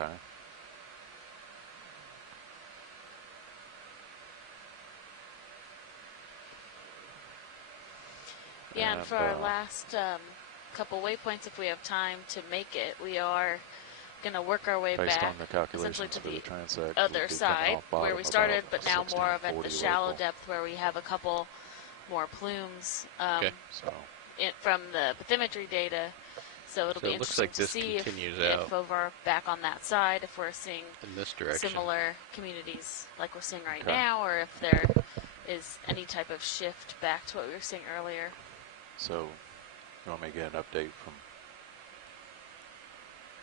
Okay. Yeah, and for our last couple waypoints, if we have time to make it, we are going to work our way based back on the calculations essentially to for the transect, other side where we started, but now more of at the 1640 shallow local. depth where we have a couple more plumes Okay. from the bathymetry data. So it'll be it looks interesting like to this see continues if over back on that side, if we're seeing in this direction. similar communities like we're seeing right now, or if there is any type of shift back to what we were seeing earlier. So, you want me to get an update from?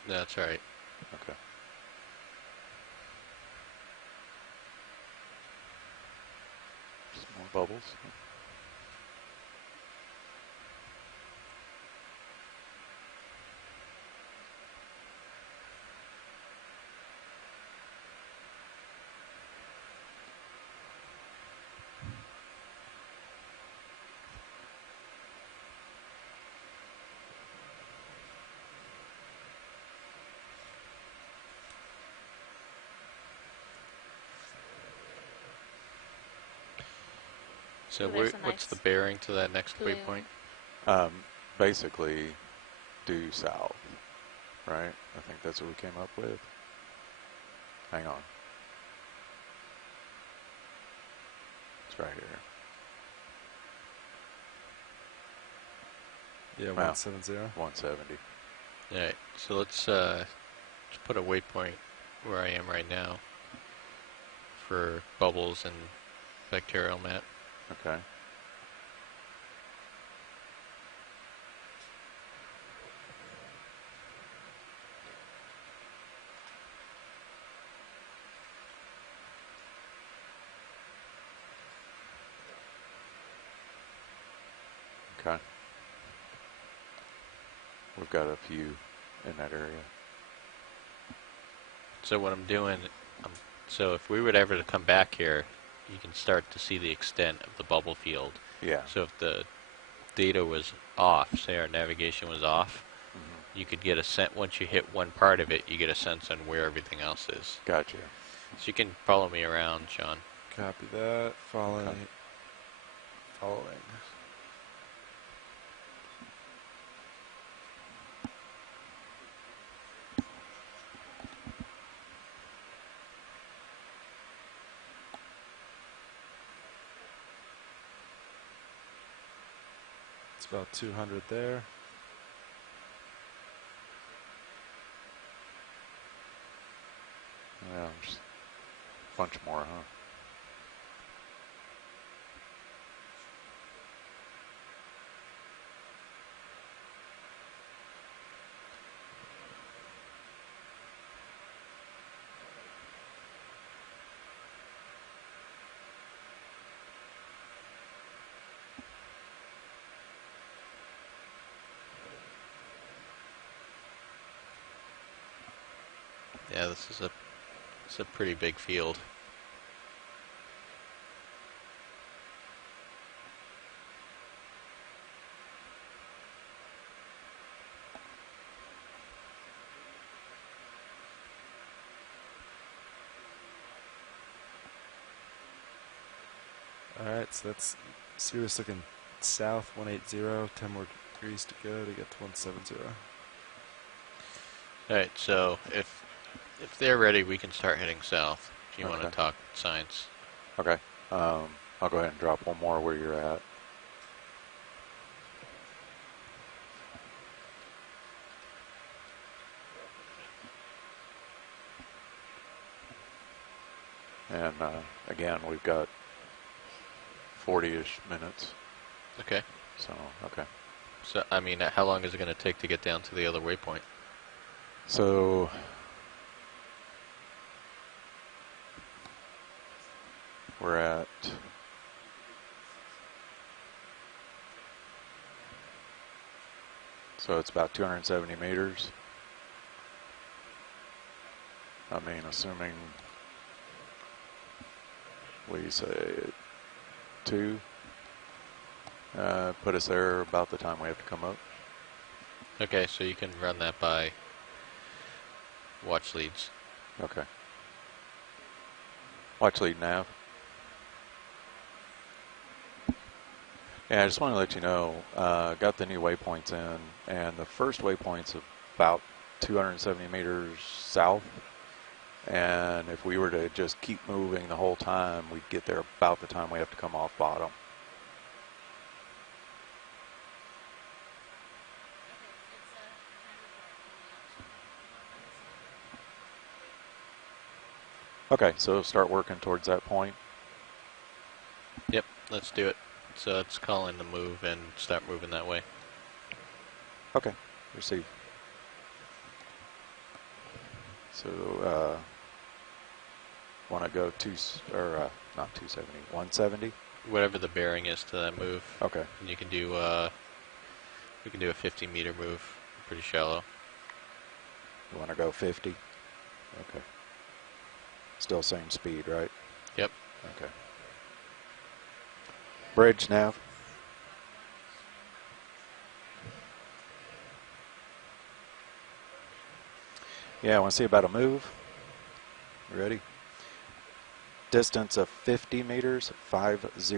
That's right. Okay. Just more bubbles. So what's the bearing to that next waypoint? Basically, due south, right? I think that's what we came up with. Hang on. It's right here. Yeah, 170. 170. All right, so let's put a waypoint where I am right now for bubbles and bacterial mat. Okay. Okay. We've got a few in that area. So what I'm doing, so if we were ever to come back here, you can start to see the extent of the bubble field. Yeah. So if the data was off, say our navigation was off, you could get a sense, once you hit one part of it, you get a sense on where everything else is. Gotcha. So you can follow me around, Sean. Copy that. Following. It's about 200 there. Yeah, there's a bunch more, huh? Yeah, this is a pretty big field. Alright, so that's Sirius looking south, 180, 10 more degrees to go to get to 170. Alright, so if they're ready, we can start heading south, if you want to talk science. Okay. I'll go ahead and drop one more where you're at. And again, we've got 40-ish minutes. Okay. So, okay. So, I mean, how long is it going to take to get down to the other waypoint? So, we're at so it's about 270 meters. I mean, assuming we say 2, put us there about the time we have to come up. Okay, so you can run that by watch leads. Okay. Watch lead nav. Yeah, I just want to let you know, got the new waypoints in, and the first waypoint's about 270 meters south. And if we were to just keep moving the whole time, we'd get there about the time we have to come off bottom. Okay, so start working towards that point. Yep, let's do it. So let's call in the move and start moving that way. Okay, receive. So, want to go not 270, 170? Whatever the bearing is to that move. Okay. And you can do, we can do a 50-meter move, pretty shallow. You want to go 50? Okay. Still same speed, right? Yep. Okay. Bridge nav. Yeah, I want to see about a move. Ready? Distance of 50 meters, 50,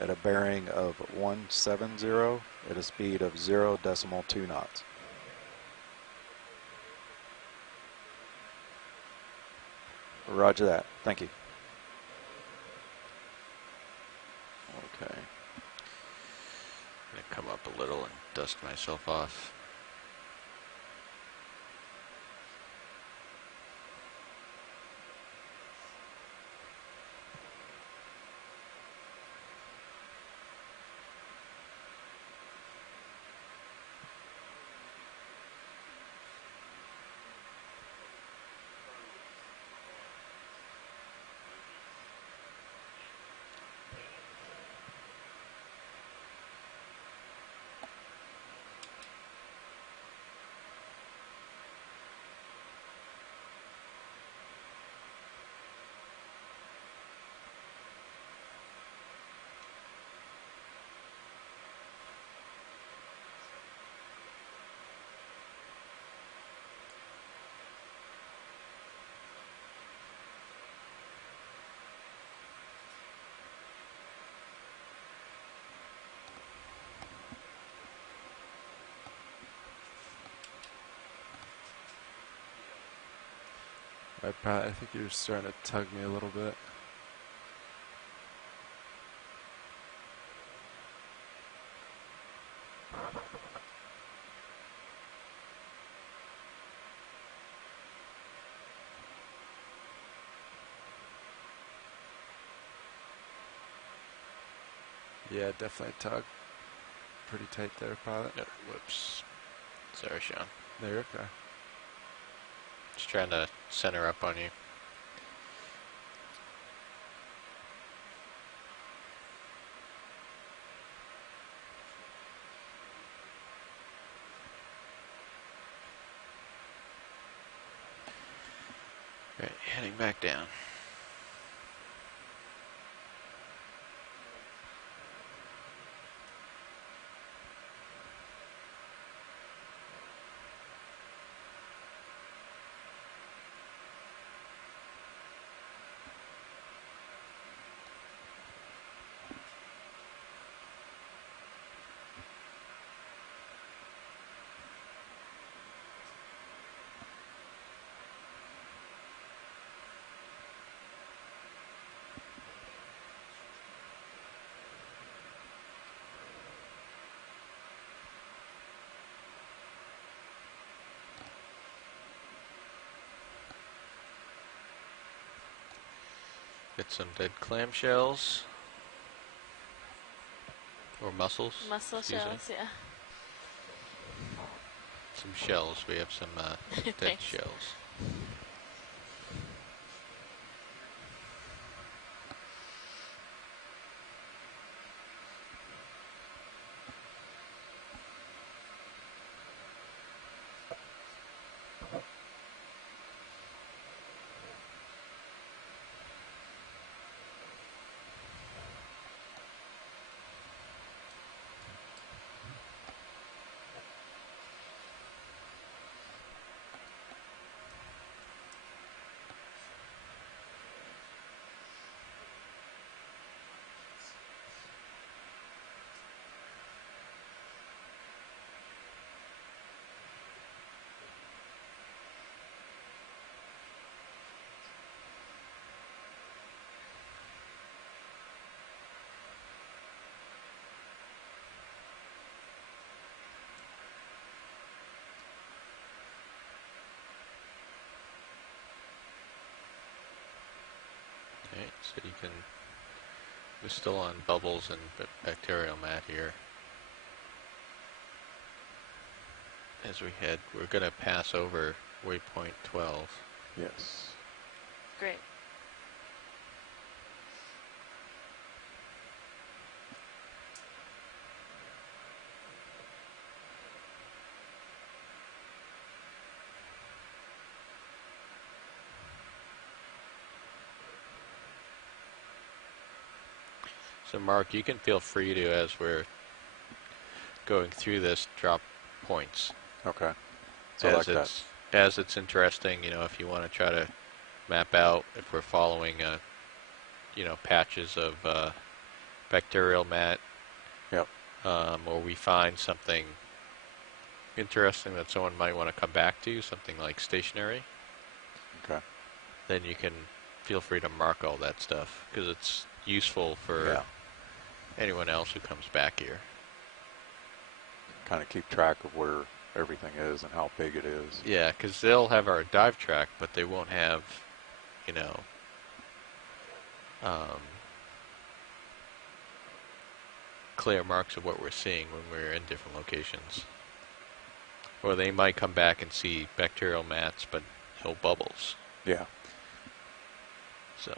at a bearing of 170, at a speed of 0.2 knots. Roger that. Thank you. Okay. I'm going to come up a little and dust myself off. I think you're starting to tug me a little bit. Yeah, definitely tug. Pretty tight there, pilot. Yep, whoops. Sorry, Sean. There, okay. Just trying to center up on you. Right, heading back down. Get some dead clamshells. Or mussels. Mussel excuse me. shells, yeah. Some shells. We have some dead Thanks. shells. So you can, we're still on bubbles and bacterial mat here. As we head, we're going to pass over waypoint 12. Yes. Great. So Mark, you can feel free to, as we're going through this, drop points. Okay. So like that. As it's interesting, you know, if you want to try to map out if we're following, you know, patches of bacterial mat, Yep. or we find something interesting that someone might want to come back to, something like stationary, Okay. then you can feel free to mark all that stuff because it's useful for anyone else who comes back here. Kind of keep track of where everything is and how big it is. Yeah, because they'll have our dive track, but they won't have, you know, clear marks of what we're seeing when we're in different locations. Or they might come back and see bacterial mats, but no bubbles. Yeah. So.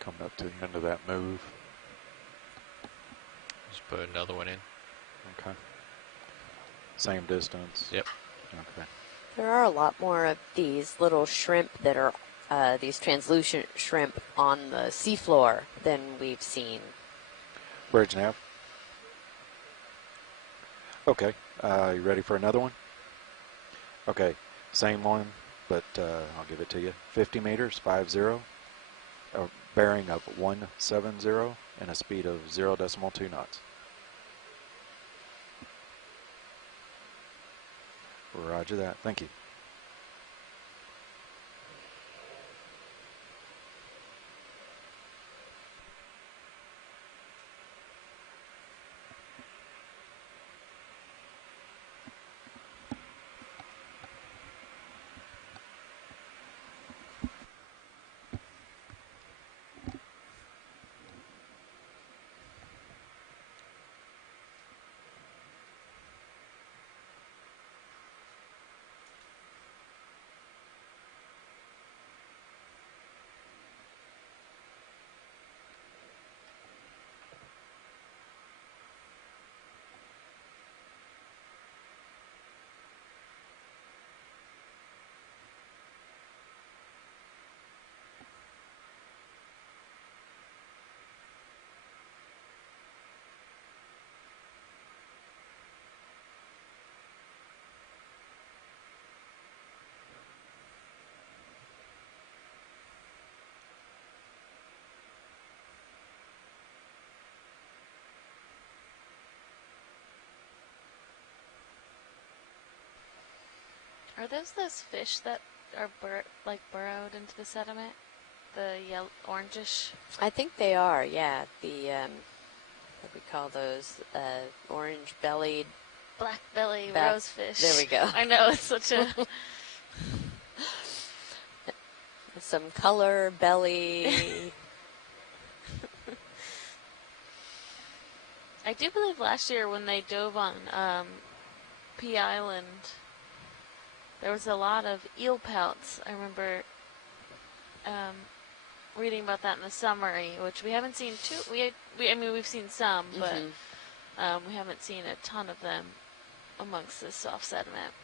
Coming up to the end of that move. Just put another one in. Okay. Same distance. Yep. Okay. There are a lot more of these little shrimp that are these translucent shrimp on the seafloor than we've seen. Bridge nav. Okay. You ready for another one? Okay. Same one, but I'll give it to you. 50 meters, 50, a bearing of 170, and a speed of 0.2 knots. Roger that. Thank you. Are those fish that are burrowed into the sediment? The yellow, orangish? I think they are, yeah. The, what do we call those? Orange-bellied. Black belly rosefish. There we go. I know, it's such a... Some color, belly. I do believe last year when they dove on Pea Island, there was a lot of eel pelts. I remember reading about that in the summary, which we haven't seen too. I mean, we've seen some, but we haven't seen a ton of them amongst this soft sediment.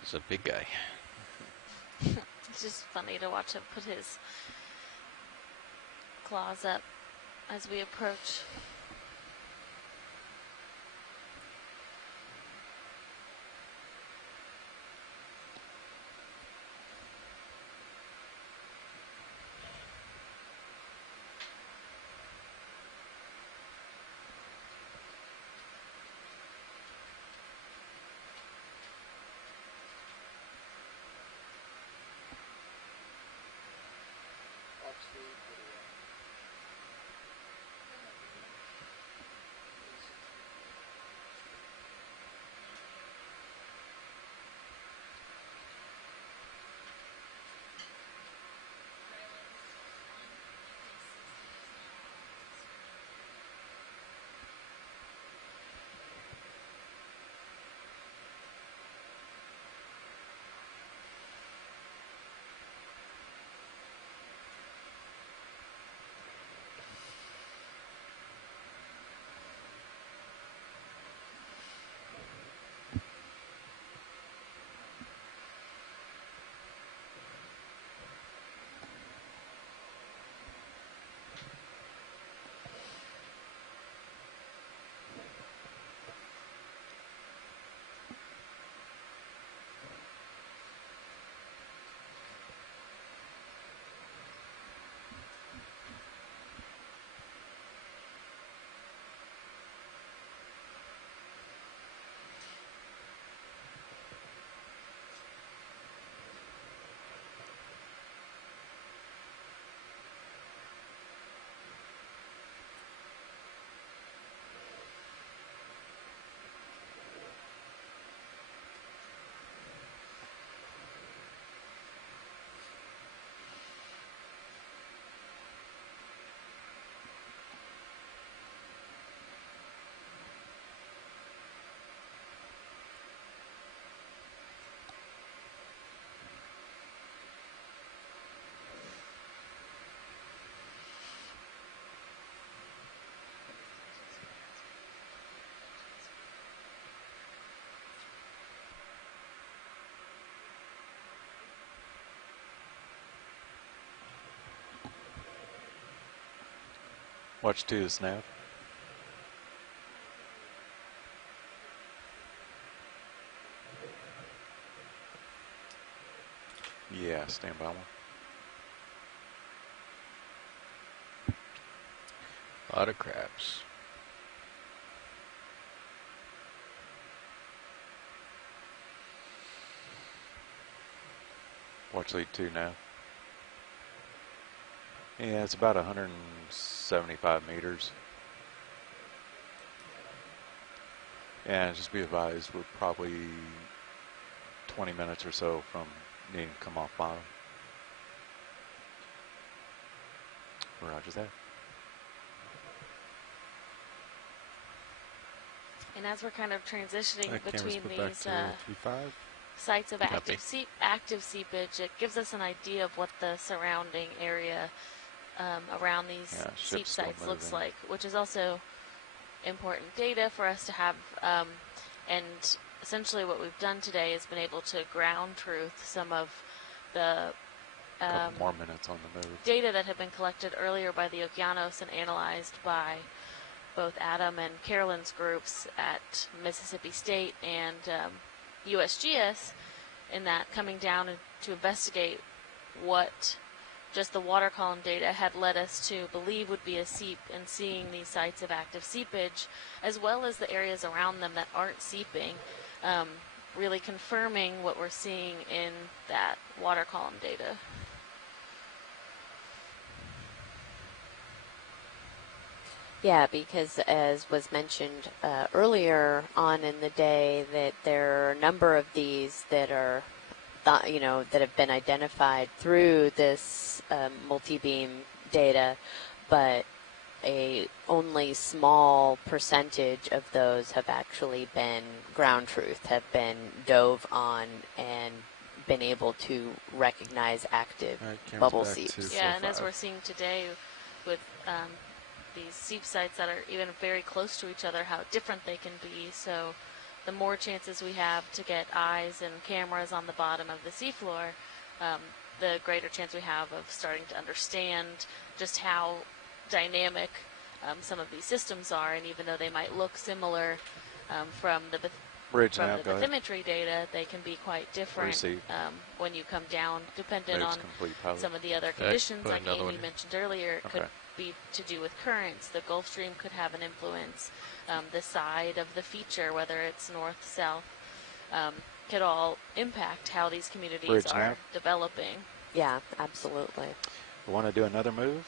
It's a big guy. It's just funny to watch him put his claws up as we approach. Watch 2 the snap. Yeah, stand by one. A lot of crabs. Watch lead 2 now. Yeah, it's about 175 meters. And just be advised, we're probably 20 minutes or so from needing to come off bottom. Roger that. And as we're kind of transitioning between put these back to 3.5. sites of Copy. active seepage, it gives us an idea of what the surrounding area around these Yeah, seep ship's still sites looks moving. like, which is also important data for us to have. And essentially what we've done today is been able to ground truth some of the Couple more minutes on the move. data that had been collected earlier by the Okeanos and analyzed by both Adam and Carolyn's groups at Mississippi State and USGS, in that coming down to investigate what just the water column data had led us to believe would be a seep, and seeing these sites of active seepage as well as the areas around them that aren't seeping, really confirming what we're seeing in that water column data. Yeah, because as was mentioned earlier on in the day, that there are a number of these that are, that have been identified through this multibeam data, but a only small percentage of those have actually been ground truth, have been dove on and been able to recognize active All right, cameras bubble back seeps. to Yeah, and as 4.5. we're seeing today with these seep sites that are even very close to each other, how different they can be. So the more chances we have to get eyes and cameras on the bottom of the seafloor, the greater chance we have of starting to understand just how dynamic some of these systems are. And even though they might look similar from the Bridge nav, go ahead. bathymetry data, they can be quite different Receive. when you come down, dependent Move's on complete, pilot. some of the other Okay, conditions, put like another Amy one. mentioned earlier. It could Okay. be to do with currents. The Gulf Stream could have an influence. The side of the feature, whether it's north, south, could all impact how these communities Bridge are nav. developing. Yeah, absolutely. We want to do another move.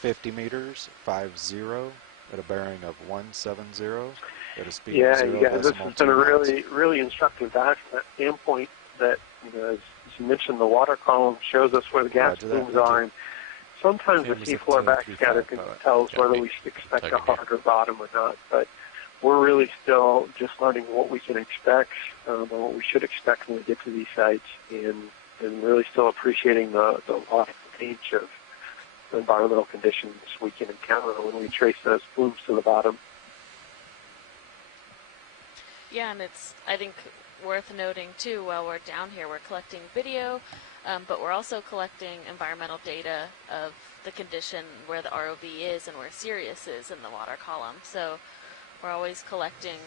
50 meters, 50, at a bearing of 170, at a speed of Yeah, 0 you guys, this decimal has been a 2 knots. really instructive dive from that standpoint that, as you mentioned, the water column shows us where the gas Roger that, plumes thank are, you. and sometimes the Cameras up seafloor to backscatter 3.5, can pilot. tell us whether Copy. we should expect a Tugging here. harder bottom or not, but we're really still just learning what we can expect, or what we should expect when we get to these sites, and really still appreciating the wide range of environmental conditions we can encounter when we trace those plumes to the bottom. Yeah, and it's, I think, worth noting, too, while we're down here, we're collecting video, but we're also collecting environmental data of the condition where the ROV is and where Sirius is in the water column. So we're always collecting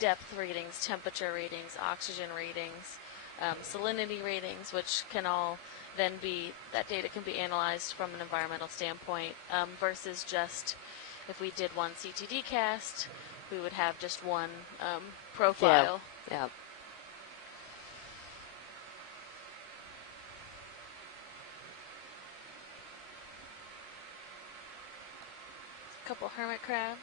depth readings, temperature readings, oxygen readings, salinity readings, which can all then be, that data can be analyzed from an environmental standpoint, versus just if we did one CTD cast, we would have just one profile. Yeah. A couple hermit crabs.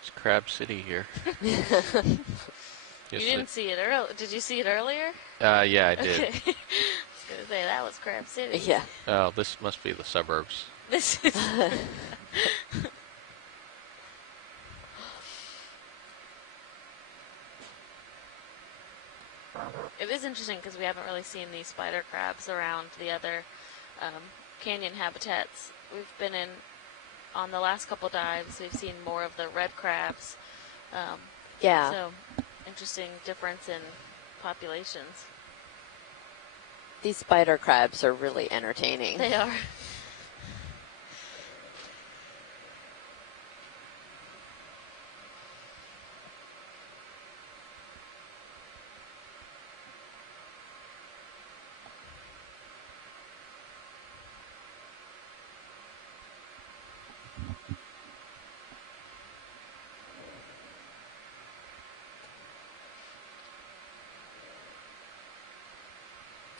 It's Crab City here. You Yes, didn't see it earlier. Did you see it earlier? Yeah, I did. Okay. I was going to say, that was Crab City. Yeah. Oh, this must be the suburbs. This is... It is interesting because we haven't really seen these spider crabs around the other canyon habitats we've been in. On the last couple dives, we've seen more of the red crabs. Yeah. So, interesting difference in populations. These spider crabs are really entertaining. They are.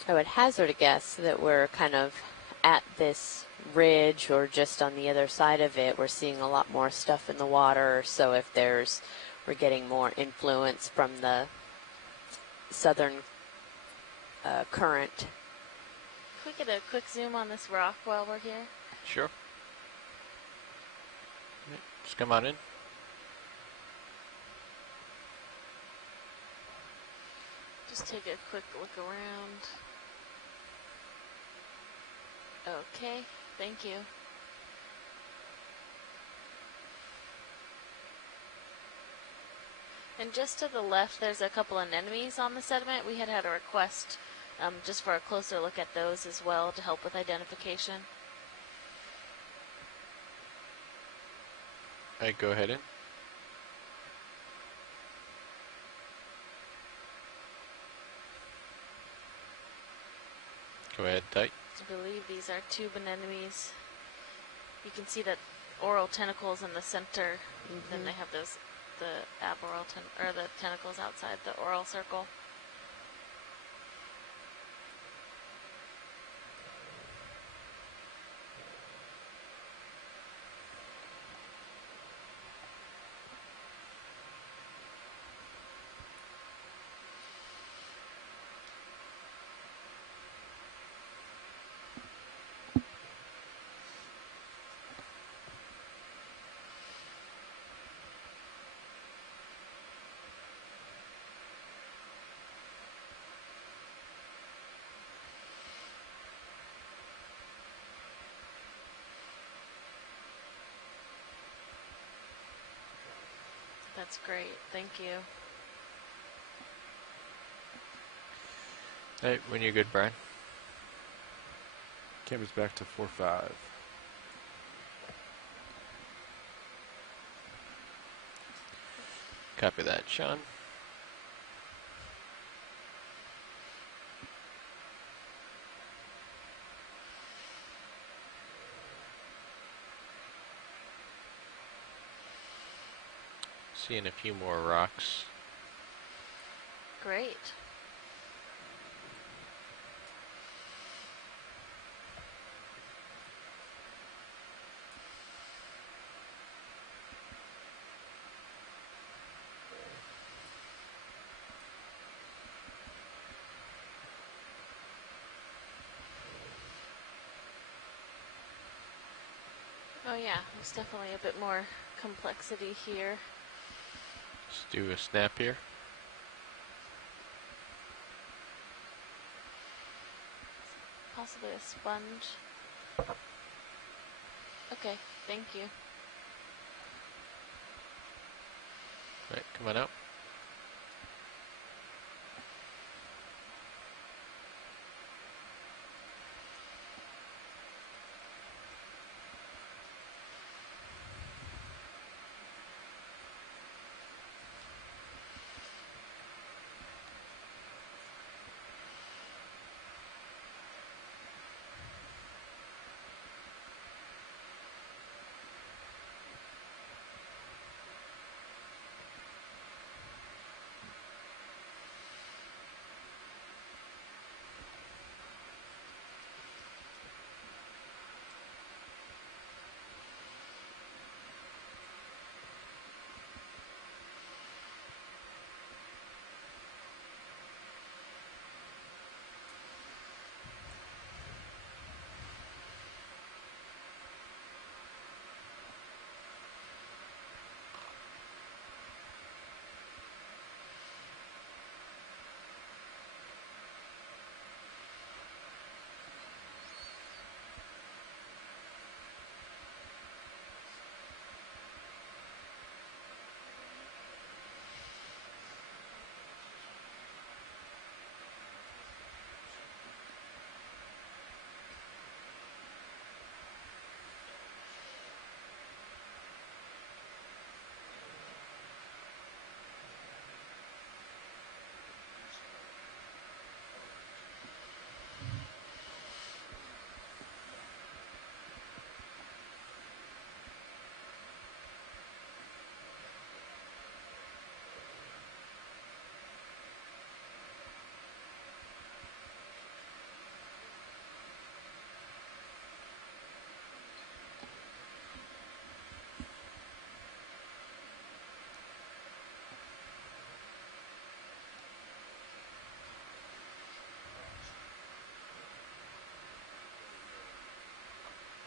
I would hazard a guess that we're kind of at this ridge or just on the other side of it. We're seeing a lot more stuff in the water. So if we're getting more influence from the southern current. Can we get a quick zoom on this rock while we're here? Sure. Just come on in. Just take a quick look around. Okay, thank you. And just to the left, there's a couple anemones on the sediment. We had a request just for a closer look at those as well to help with identification. All right, go ahead in. Go ahead, tight. I believe these are tube anemones. You can see that oral tentacles in the center. Then they have the aboral or the tentacles outside the oral circle. That's great. Thank you. Hey, when you're good, Brian. Camera's back to 4.5. Copy that, Sean. Seeing a few more rocks. Great. Oh yeah, there's definitely a bit more complexity here. Let's do a snap here. Possibly a sponge. Okay, thank you. Right, come on out.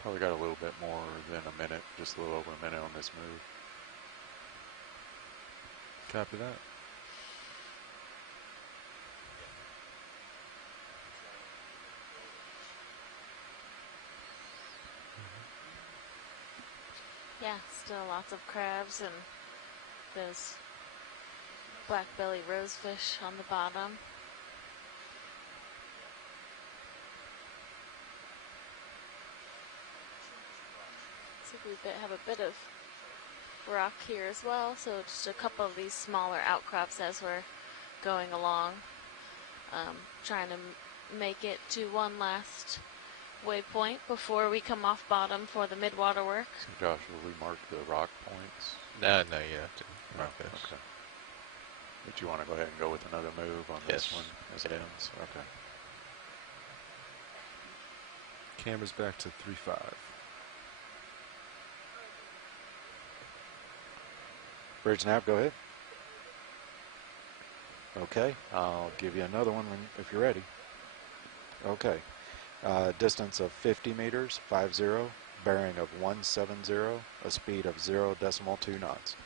Probably got a little bit more than a minute, just a little over a minute on this move. Copy that. Yeah, still lots of crabs and those black belly rosefish on the bottom. Looks like we have a bit of rock here as well, so just a couple of these smaller outcrops as we're going along, trying to make it to one last waypoint before we come off bottom for the mid-water work. So Josh, will we mark the rock points? No, you have to mark this. Okay. But you want to go ahead and go with another move on this one as it ends? Okay. Camera's back to 3.5. Bridge nav, go ahead. Okay, I'll give you another one if you're ready. Okay. Distance of 50 meters, 50, bearing of 170, a speed of 0.2 knots.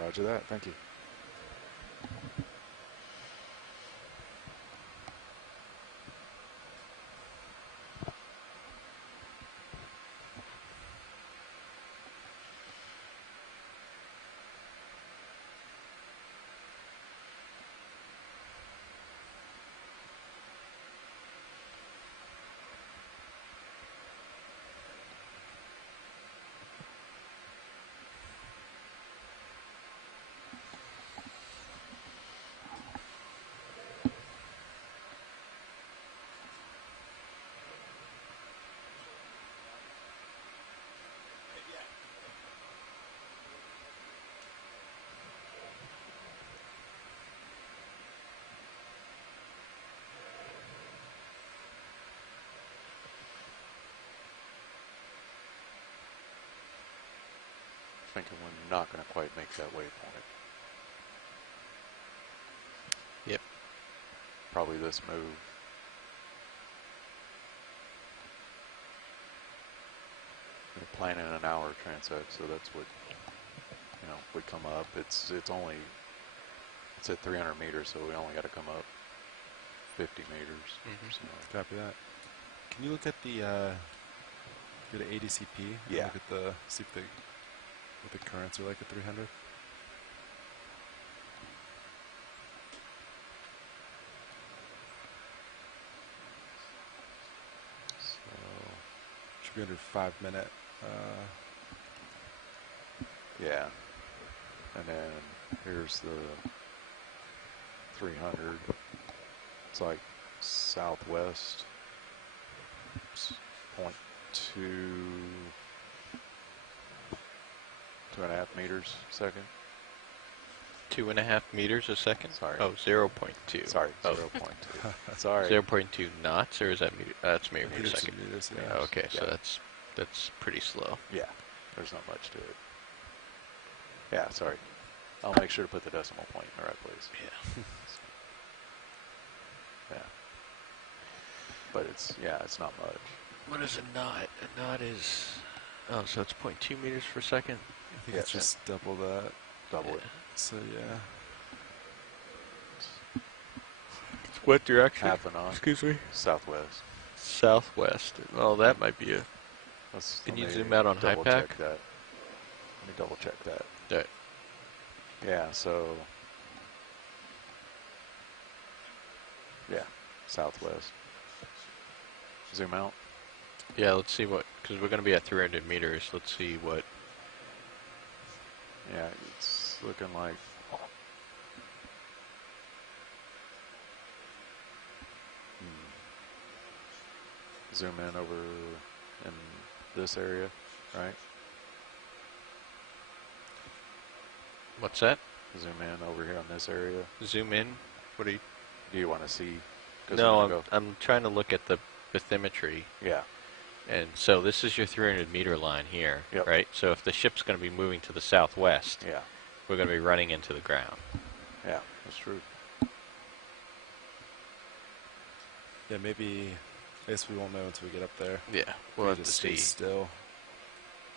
Roger that, thank you. Thinking we're not going to quite make that waypoint. Yep. Probably this move. We're planning an hour transect, so that's what would come up. It's at 300 meters, so we only got to come up 50 meters. So. Copy that. Can you look at the go to ADCP? Yeah. Look at see if what the currents are like at 300. So should be under 5 minute. yeah, and then here's the 300. It's like southwest. It's 0.2. 2.5 meters a second. 2.5 meters a second? Sorry. Oh, 0.2. Sorry, Oh. 0.2. Sorry. 0.2 knots, or is that meter? That's meter per Meters second. and meters, Yeah, yeah. okay, so Yeah. that's pretty slow. Yeah, there's not much to it. Yeah, sorry. I'll make sure to put the decimal point in the right place. Yeah. Yeah. But it's not much. What is a knot? A knot is, oh, so it's 0.2 meters per second? I think Yeah, it's just double that. Double it. So yeah. What direction? Half a knot. Excuse me? Southwest. Southwest. Oh, that might be a... Can you zoom out on high double pack? check that. Let me double check that. Right. Yeah, so yeah, southwest. Zoom out. Yeah, let's see what, because we're going to be at 300 meters. Let's see what... Yeah, it's looking like zoom in over in this area, right? What's that? Zoom in over here on this area. Zoom in? What do you... Do you want to see? 'Cause No, we're gonna I'm trying to look at the bathymetry. Yeah. And so this is your 300 meter line here, Yep. right? So if the ship's going to be moving to the southwest, Yeah. we're going to be running into the ground. Yeah. That's true. Yeah, maybe. I guess we won't know until we get up there. Yeah, we'll Maybe have to just stay see. still.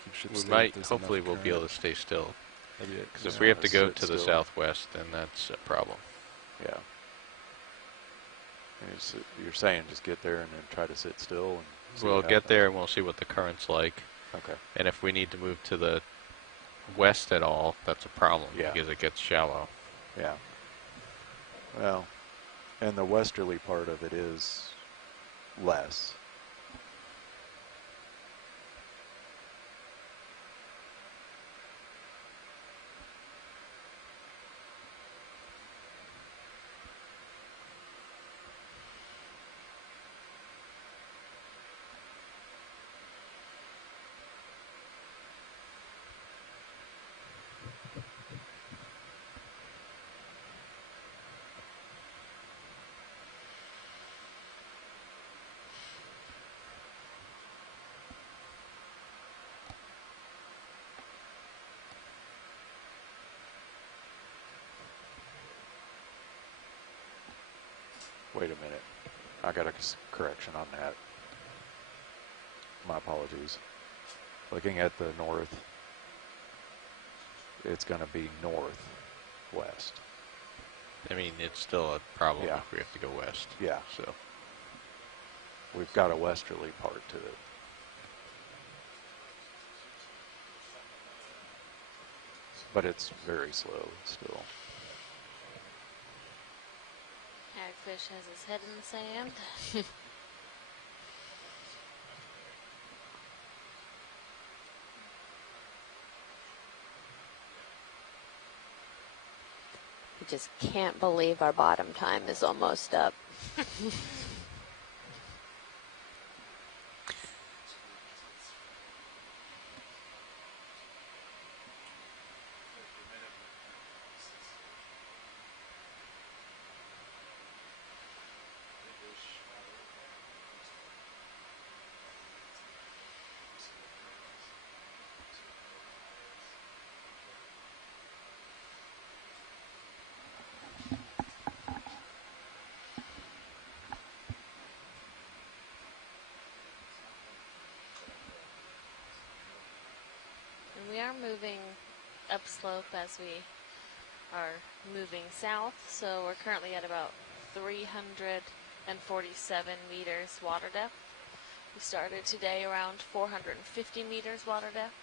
Keep ship We steady if might, there's hopefully enough we'll be able current. to stay still. Maybe Because if Yeah, we have to go sit to the still. southwest, then that's a problem. Yeah. And you're saying just get there and then try to sit still and see We'll what get happens? there and we'll see what the current's like. Okay. And if we need to move to the west at all, that's a problem Yeah. because it gets shallow. Yeah. Well, and the westerly part of it is less. Wait a minute. I got a correction on that. My apologies. Looking at the north, it's going to be northwest. I mean, it's still a problem Yeah. if we have to go west. Yeah. So, We've got a westerly part to it. But it's very slow still. Hagfish has his head in the sand. I just can't believe our bottom time is almost up. And we are moving upslope as we are moving south, so we're currently at about 347 meters water depth. We started today around 450 meters water depth.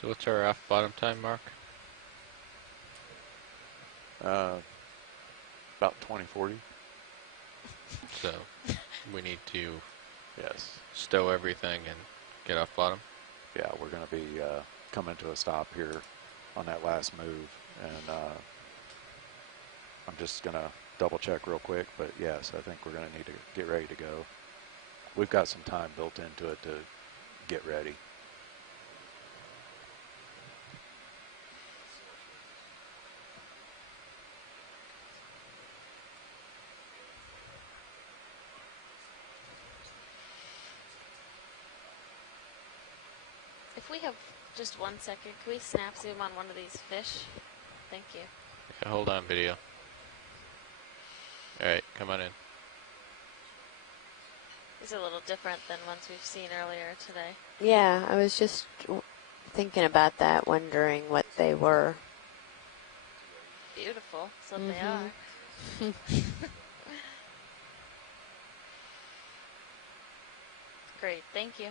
so what's our off bottom time, Mark? About 2040. So we need to Yes. stow everything and get off bottom. Yeah, we're going to be coming to a stop here on that last move. And I'm just going to double check real quick. But yes, I think we're going to need to get ready to go. We've got some time built into it to get ready. If we have just 1 second, can we snap zoom on one of these fish? Thank you. Yeah, hold on, video. All right, come on in. These are a little different than ones we've seen earlier today. Yeah, I was just thinking about that, wondering what they were. Beautiful, that's what they Mhm. are. Great, thank you.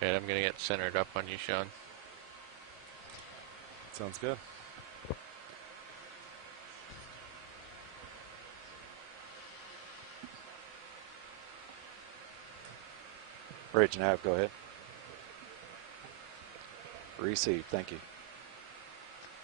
And I'm going to get centered up on you, Sean. Sounds good. Bridge nav, go ahead. Receive, thank you.